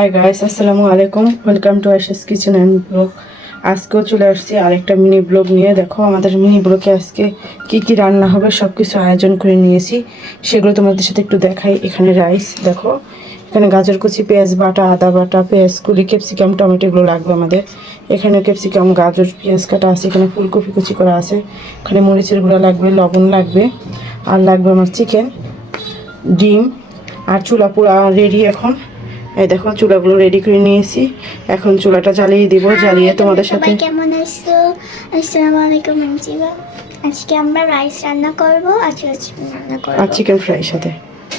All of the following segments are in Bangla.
হাই গাইস আসসালামু আলাইকুম welcome to Aisha's kitchen and blog আজকেও চলে আসছি আরেকটা মিনি ব্লগ নিয়ে। দেখো, আমাদের মিনি ব্লগে আজকে কি কি রান্না হবে সব কিছু আয়োজন করে নিয়েছি। সেগুলো তোমাদের সাথে একটু দেখাই। এখানে রাইস দেখো। এখানে গাজর কুচি, পেঁয়াজ বাটা, আদা বাটা, পেঁয়াজ, কুলি ক্যাপসিকাম টমেটো এগুলো লাগবে আমাদের। এখানে ক্যাপসিকাম গাজর, পেঁয়াজ কাটা আছে। এখানে ফুলকপি কুচি করা আছে। এখানে মরিচের গুঁড়া লাগবে, লবণ লাগবে। আর লাগবে আমার চিকেন ডিম। আর চুলা পুরা রেডি এখন। এই দেখো চুলাগুলো রেডি করে নিয়েছি। এখন চুলাটা জ্বালিয়ে দিব জ্বালিয়ে তোমাদের সাথে কেমন আছো? আসসালামু আলাইকুম জিবা আজকে আমরা রাইস রান্না করব আজকে চিকেন রান্না করব। আর চিকেন ফ্রাই সাথে।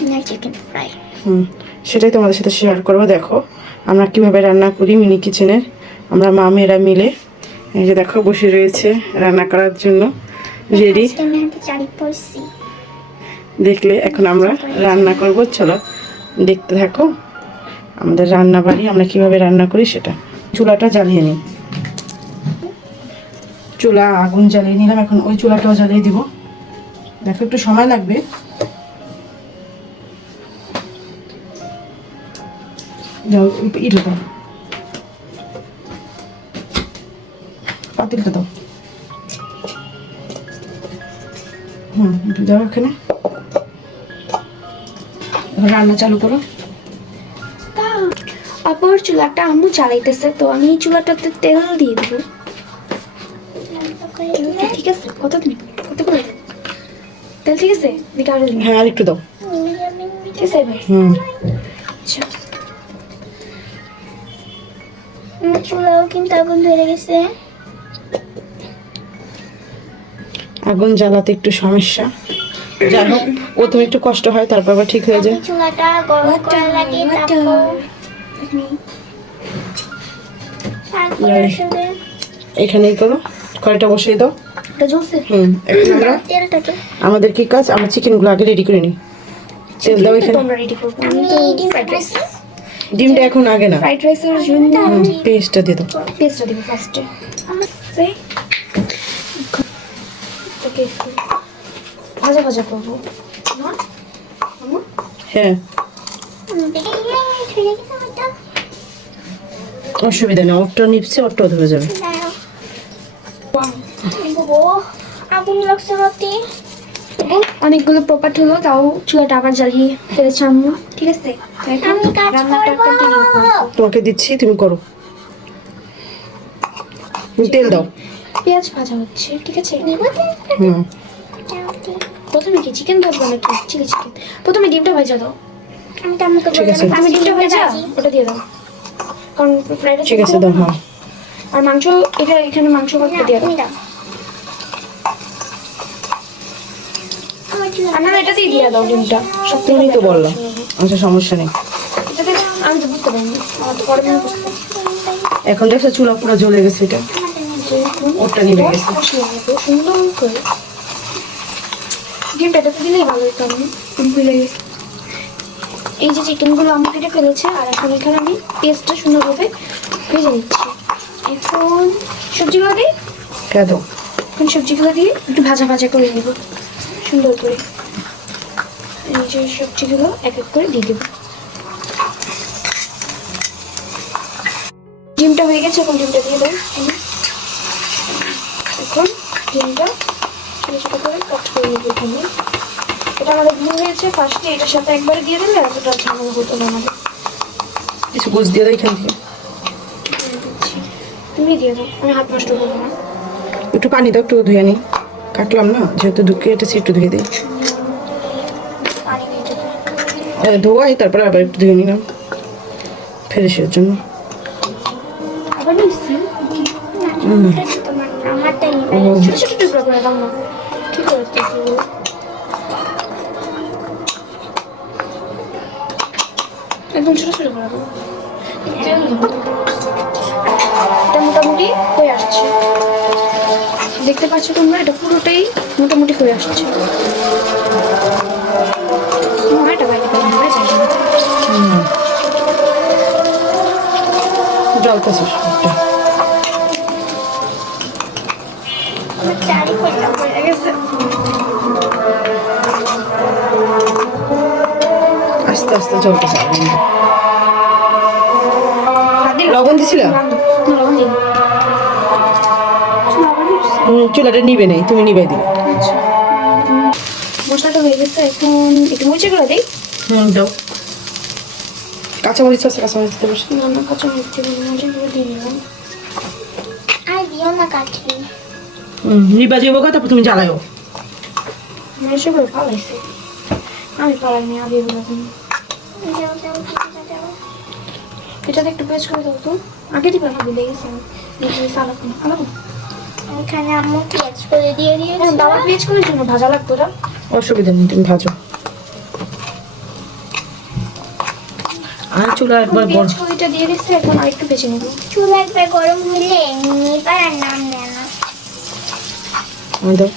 না চিকেন ফ্রাই হুম সেটাই তোমাদের সাথে শেয়ার করব দেখো। আমরা কীভাবে রান্না করি মিনি কিচেনের আমরা মা মেয়েরা মিলে। এই যে দেখো বসে রয়েছে রান্না করার জন্য। রেডি দেখলে এখন আমরা রান্না করব চলো। দেখতে থাকো। আমাদের রান্না বাড়ি আমরা কীভাবে রান্না করি সেটা। চুলাটা জ্বালিয়ে নিই। চুলা আগুন জ্বালিয়ে নিলাম, এখন ওই চুলাটাও জ্বালিয়ে দিব। দেখো, একটু সময় লাগবে। পাতিলটা দাও হুম দাও এখানে। রান্না চালু করো। অপর চুলাটা আম্মু চালাইতেছে তো আমি এই চুলাটাতে তেল দিয়ে দেবো। ঠিক আছে কত দিন? কত করে? তেল ঠিক আছে? দিকে আরও হ্যাঁ আর একটু দাও। ঠিক আছে হুম। আচ্ছা। চুলাও কিন্তু আগুন ধরে গেছে। আগুন জ্বালাতে একটু সমস্যা। যাই হোক প্রথমে একটু কষ্ট হয় তারপর আবার ঠিক হয়ে যায়। চুলাটা গরম করা লাগে তারপর এখানেই করো। কড়াইটা বসিয়ে দাও। হুম আমরা আমাদের কি কাজ? আমরা চিকেনগুলো আগে রেডি করে নিই। তেল দাও এখানে। তোমরা রেডি করব। আমি আমি তো ডিম ফ্রাইড রাইস ডিমটা এখন আগে না। ফ্রাইড রাইসের জন্য পেস্টটা দিয়ে দাও। পেস্টটা দিব ফার্স্টে ভাজা ভাজা করব। না হ্যাঁ অসুবিধা নেই ওরটা নিপছে ওরটাও ধরে যাবে। ও আগুন লাগছে হাতে অনেকগুলো প্রপার্ট হলো তাও চুলাটা আবার জ্বালিয়ে ফেলেছে আম্মু। ঠিক আছে। তোমাকে দিচ্ছি তুমি করো। তেল দাও। পেঁয়াজ ভাজা হচ্ছে ঠিক আছে? হুম। প্রথমে কি চিকেন ভাজবো নাকি? চিলি চিকেন প্রথমে ডিমটা ভাজা দাও। আমি ডিমটা ভাজি। ওটা দিয়ে দাও। কারণ ফ্রাইড ঠিক আছে দাও হ্যাঁ। আর মাংস এটা এখানে মাংস ভাত দিয়ে দাও। আমার চুলা- আর না এটাতেই দিয়ে দাও ডিমটা। সব তুমি তো বললাম আচ্ছা সমস্যা নেই। এটাতে আমি তো বুঝতে পারিনি। আমার তো পরে বুঝতে এখন দেখছ চুলা পুরো জ্বলে গেছে এটা। ওটা নিভে গেছে। সুন্দর করে। ডিমটা এটাতে দিলেই ভালো হতো। আমি ভুলে গেছি। এই যে চিকেনগুলো আমি কেটে ফেলেছে আর এখন এখানে আমি পেস্টটা সুন্দরভাবে ভেজে নিচ্ছি। এখন সবজিগুলো দিই দাও এখন সবজিগুলো দিয়ে একটু ভাজা ভাজা করে নেব সুন্দর করে। এই যে সবজিগুলো এক এক করে দিয়ে দেবো। ডিমটা হয়ে গেছে এখন ডিমটা দিয়ে দেবো। এখন ডিমটা ছোটো ছোটো করে কাট করে নেব এখানে। এটা আমাদের ভুল হয়েছে ফার্স্টে এটার সাথে একবারে দিয়ে দিলে এতটা ঝামেলা হতো না আমাদের। কিছু গোছ দিয়ে দাও এখান থেকে। তুমি দিয়ে দাও আমি হাত নষ্ট করব না। একটু পানি দাও একটু ধুয়ে নিই কাটলাম না যেহেতু দুঃখে এটেছি একটু ধুয়ে দিই। ধোয়াই তারপরে আবার একটু ধুয়ে নিলাম। ফ্রেশের জন্য। নিবে। ও। ছোট ছোট টুকরো করে দাও না। একদম ছোট ছোট করে এটা মোটামুটি হয়ে আসছে। দেখতে পাচ্ছ তোমরা এটা পুরোটাই মোটামুটি হয়ে আসছে। এটা বাইরে হয়ে যায় জলতেছে চারি ফোঁটা গেছে। আস্তে আস্তে আগুনটা। লবণ দিছিলা? চুলাটা নিবে নেই তুমি নিবে দিবে আচ্ছা। মশলাটা হয়ে গেছে এখন একটু মুচে করে দিই। হুম দাও। কাঁচামরিচ আছে কাঁচামরিচ দিতে পারছি না না কাঁচা মিষ্টি মুচে করে দিয়ে দিলাম আর দিও না কাঠি। হুম নিবা যাব গা তারপর তুমি জ্বালায়ও। মেশে করে পালাইছে। আমি আগে যাও এটাতে একটু পেস্ট করে দাও তো। আগে দিবা না দিলে গেছে সালাদ আলাদা এখানে আম্মু পেঁয়াজ করে দিয়ে দিয়েছে। হ্যাঁ বাবা পেস্ট করার জন্য ভাজা লাগতো ওটা। অসুবিধা নেই তুমি ভাজো। আর চুলা একবার বড় পেস্ট করে এটা দিয়ে দিচ্ছে এখন আরেকটু বেছে নেব। চুল একবার গরম হলে নিবার আর নাম নেয় না। আর দাও।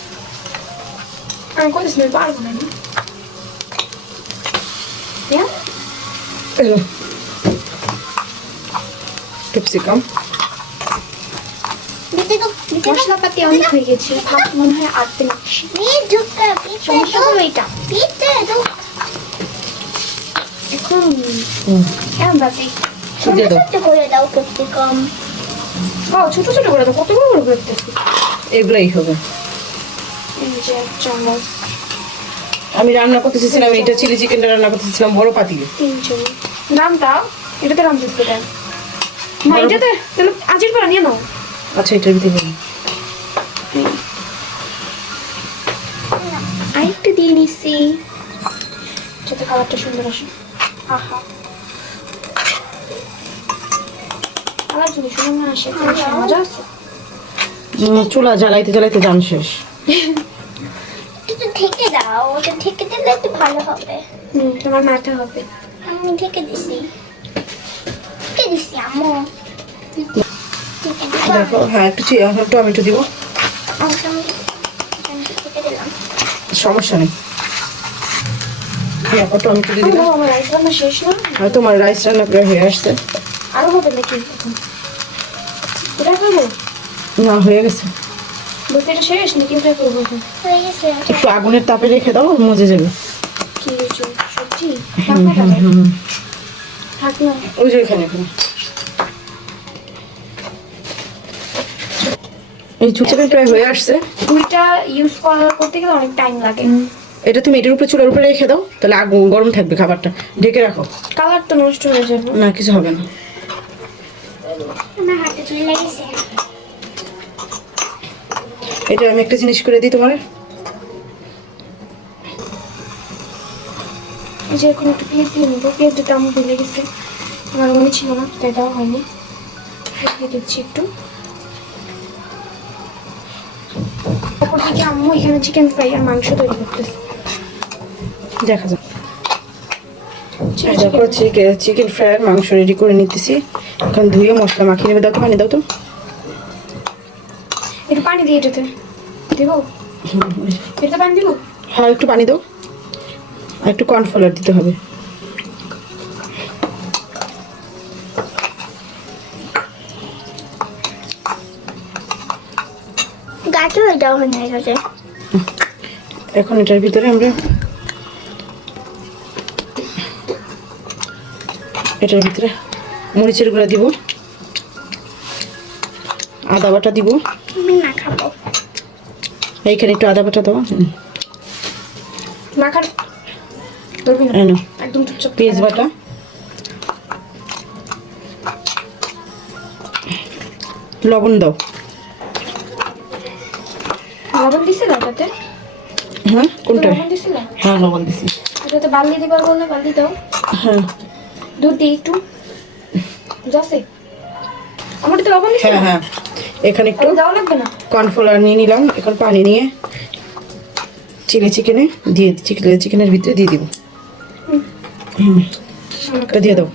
আমি করেছি না পারব না আমি। হ্যাঁ এলো ক্যাপসিকাম তো মশলাপাতি অনেক হয়ে গেছে। ভাত মনে হয় আটতে প্লিজ সমস্যা হলো এটা। এখন ছোট ছোট করে দাও ক্যাপসিকাম ও ছোট ছোট করে দাও। কত বড় বড় করতেছি এগুলাই হবে। এই যে চামচ। আমি রান্না করতে চেয়েছিলাম এটা চিলি চিকেনটা রান্না করতে চেয়েছিলাম বড় পাতিলে। তিন চামচ দামটা এটাতে দাম দিচ্ছে দেন না এটাতে তাহলে আজির করে নিয়ে নাও। আচ্ছা এটার ভিতরে। আরেকটু দিয়ে নিচ্ছি। যাতে কালারটা সুন্দর আসে। আহা। কালার যদি সুন্দর না আসে তাহলে মজা আছে চুলা জ্বালাইতে জ্বালাইতে জান শেষ। ঢেকে দাও ওটা ঢেকে দিলে একটু ভালো হবে। হুম তোমার মাথা হবে। আমি ঢেকে দিছি। ঢেকে দিছি আম্মু। ঢেকে দেখো হ্যাঁ একটু টমেটো দিব। আমি টমেটো- টমেটো দিলাম। সমস্যা নেই। টমেটো দিয়ে দিলাম। তোমার রাইস রান্না করে হয়ে আসছে। আরও হবে নাকি? না হয়ে গেছে। বলতে শেষ নাকি করব হয়ে গেছে। একটু আগুনের তাপে রেখে দাও মজে যাবে। কি সবজি। ওই যে এখানে এখানে। এই চুচেটা প্রায় হয়ে আসছে। ইউজ করার করতে গেলে অনেক টাইম লাগে। এটা তুমি এটার উপরে চুলার উপরে রেখে দাও তাহলে আগুন গরম থাকবে খাবারটা। ঢেকে রাখো। কালার তো নষ্ট হয়ে যাবে। না কিছু হবে না। আমার হাতে চলে লেগেছে। এটা আমি একটা জিনিস করে দিই তোমার। যে এখন একটু পেঁয়াজ দিয়ে নেব। পেঁয়াজ দিতে আমার ভুলে গেছে। আমার মনে ছিল না তাই দেওয়া হয়নি। দিয়ে দিচ্ছি একটু। তারপর থেকে আম্মু এখানে চিকেন ফ্রাই আর মাংস তৈরি করতেছে। দেখা যাক। চিকেন চিকেন ফ্রাই আর মাংস রেডি করে নিতেছি। এখন ধুয়ে মশলা মাখিয়ে নেবে। দাও তো পানি দাও তো। একটু পানি দিয়ে এটাতে। দেবো? এটাতে পানি দেবো? হ্যাঁ একটু পানি দাও। আর একটু কর্নফ্লাওয়ার দিতে হবে। গাছও এটাও হয়ে গেছে এখন এটার ভিতরে আমরা এটার ভিতরে মরিচের গুঁড়া দিব আদা বাটা দিব। আমি না খাব। এইখানে একটু আদা বাটা দাও। মাখার না। এই একদম চুপচাপ পেঁয়াজ বাটা। লবণ দাও। লবণ এটাতে হ্যাঁ কোনটা? দিছিল? হ্যাঁ লবণ দিছি। এটাতে বালি দিবার বললে বালি দাও। হ্যাঁ। দুধ দিই একটু। যাচ্ছে। আমার তো লবণ দিছিল? হ্যাঁ হ্যাঁ। এখানে একটু কর্নফ্লাওয়ার নিয়ে নিলাম। এখন পানি নিয়ে চিলি চিকেনে দিয়ে চিকেন চিকেনের ভিতরে দিয়ে দিব। হুম। এটা দিয়ে দাও।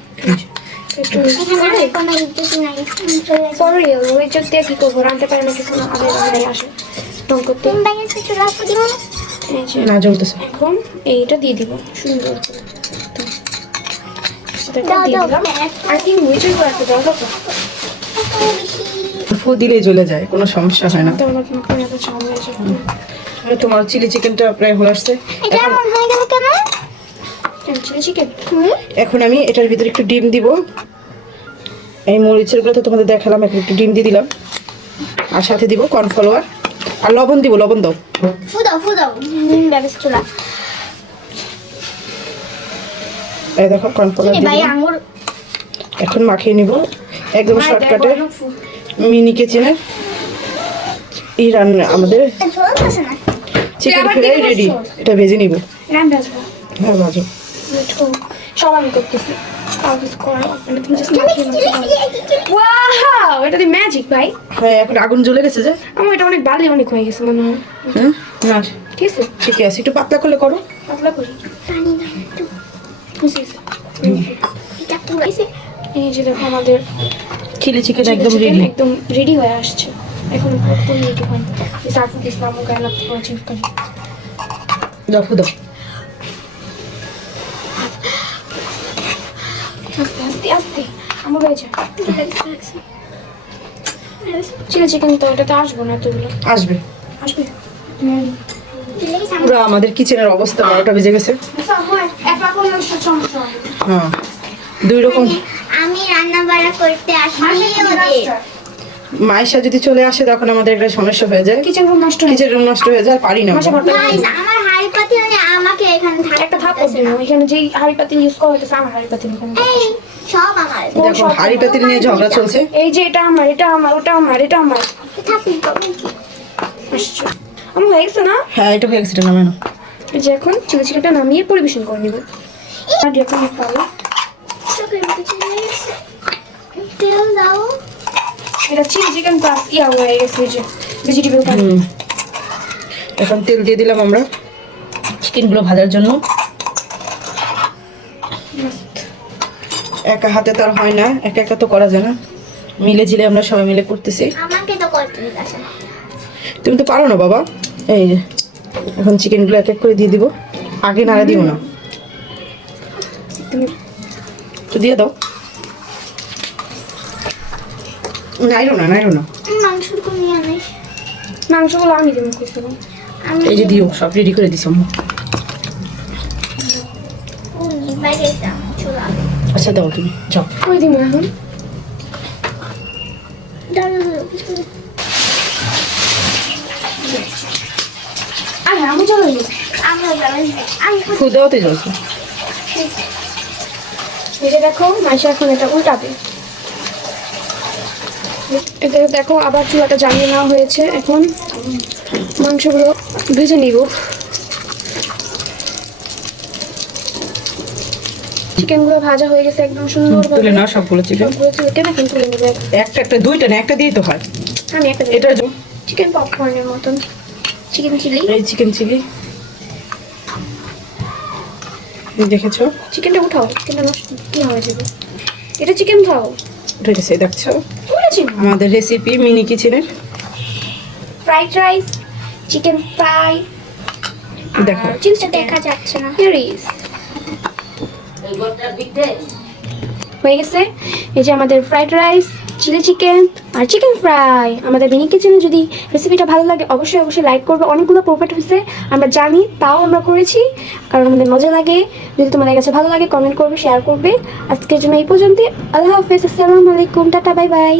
না জ্বলতেছে। এখন এইটা দিয়ে দিব সুন্দর করে। সেটা দাও। দিয়ে দিলাম আর কি মুইচুই করে একটা দাও ফু দিলেই চলে যায় কোনো সমস্যা হয় না। তোমার চিলি চিকেনটা প্রায় হয়ে আসছে। এখন এমন গেল কেন? Chilli chicken? হুম? এখন আমি এটার ভিতরে একটু ডিম দিব। এই মরিচেরগুলো তো তোমাদের দেখালাম এখন একটু ডিম দিয়ে দিলাম। আর সাথে দিব কর্নফ্লাওয়ার। আর লবণ দিব লবণ দাও। এই দেখো কর্নফ্লাওয়ার এই দিয়ে ভাই দিলাম। আঙ্গুর এখন মাখিয়ে নিব। একদম শর্টকাটে মিনি কিচেনের এই রান্না আমাদের চিকেন ফ্রাই রেডি এটা ভেজে নিব। হ্যাঁ ভাজো সব আমি করতেছি। এটা ম্যাজিক ভাই। হ্যাঁ এখন আগুন জ্বলে গেছে যে। আমার এটা অনেক বালি অনেক হয়ে গেছে মনে হয়। না। ঠিক আছে। ঠিকই আছে একটু পাতলা করলে করো। পাতলা করি। পানি দাও একটু। বুঝছি, বুঝছি। এটা পুরো এই যে দেখো আমাদের চিলি চিকেন একদম রেডি একদম রেডি হয়ে আসছে। এখন পুরো রেডি হয়? সার্ফ ইসলাম গায়লা পুরো চিকেন কারি দেখো দাও আস্তে আস্তে আস্তে। আমার হয়ে যায়। চিলি চিকেন তো ওটাতে আসব না এতগুলো। আসবে। আসবে? পুরো আমাদের কিচেনের অবস্থা বারোটা বেজে গেছে। হ্যাঁ। দুই রকম আমি রান্না বাড়া করতে আসি মাইশা যদি চলে আসে তখন আমাদের একটা সমস্যা হয়ে যায়। কিচেন রুম নষ্ট কিচেন রুম নষ্ট হয়ে যায় পারি না। আমরা। হাড়ি মানে আমাকে এখানে থাকতে একটা করবে এখানে যেই হাড়ি পাতিল ইউজ করা হইতেছে আমার হাড়ি পাতিল এখানে এই সব আমার। দেখো হাড়ি পাতিল নিয়ে ঝগড়া চলছে। এই যে এটা আমার এটা আমার ওটা আমার এটা আমার। হয়ে গেছে না? হ্যাঁ এটা হয়ে গেছে এটা নামানো। এই যে এখন চিলি চিকেনটা নামিয়ে পরিবেশন করে নিব। আর পাবো চোখের মতো চলে গেছে তেল দাও এটা চিলি চিকেন প্লাস ইয়া হয়ে গেছে যে ভেজিটেবল এখন তেল দিয়ে দিলাম আমরা চিকেনগুলো ভাজার জন্য। একা হাতে তো আর হয় না একা একা তো করা যায় না। মিলে ঝিলে আমরা সবাই মিলে করতেছি। আমাকে তো করতে তুমি তো পারো না বাবা। এই যে এখন চিকেনগুলো এক এক করে দিয়ে দিব। আগে নাড়া দিও না। তুমি তো দিয়ে দাও। নাইরো না নাইরো না। মাংসগুলো আমি দেবো এই যে দিও সব রেডি করে চলো। আচ্ছা দাও তুমি যাও। কই দিব এখন? আমি চলে আমি খুদাওতে যাচ্ছি এই যে দেখো মাইশা এখন এটা উল্টাবে। এটা দেখো আবার চুলাটা জ্বালিয়ে নেওয়া হয়েছে। এখন মাংসগুলো ভেজে নিব। চিকেনগুলো ভাজা হয়ে গেছে একদম সুন্দর তুলে নাও সবগুলো চিকেন। চিকেন এখন তুলে নেবে? একটা একটা দুইটা না একটা দিয়ে তো হয়। আমি একটা জন্য। চিকেন পপকর্নের মতন। Chicken chilli. এই চিকেন চিলি। দেখেছ? চিকেনটা উঠাও। চিকেনটা নষ্ট কি হয়ে যাবে এটা চিকেন খাও। উঠে গেছে দেখছ? আমাদের রেসিপি মিনি কিচেনের ফ্রাইড রাইস চিকেন ফ্রাই দেখো। চিলটা দেখা যাচ্ছে না। Is. হয়ে গেছে। এই যে আমাদের ফ্রাইড রাইস চিলি চিকেন আর চিকেন ফ্রাই আমাদের মিনি কিচেনে যদি রেসিপিটা ভালো লাগে, অবশ্যই অবশ্যই লাইক করবে। অনেকগুলো প্রফিট হয়েছে। আমরা জানি, তাও আমরা করেছি। কারণ আমাদের মজা লাগে। যদি তোমাদের কাছে ভালো লাগে কমেন্ট করবে শেয়ার করবে। আজকের জন্য এই পর্যন্ত আল্লাহ হাফেজ। আসসালামু আলাইকুম। Tata bye bye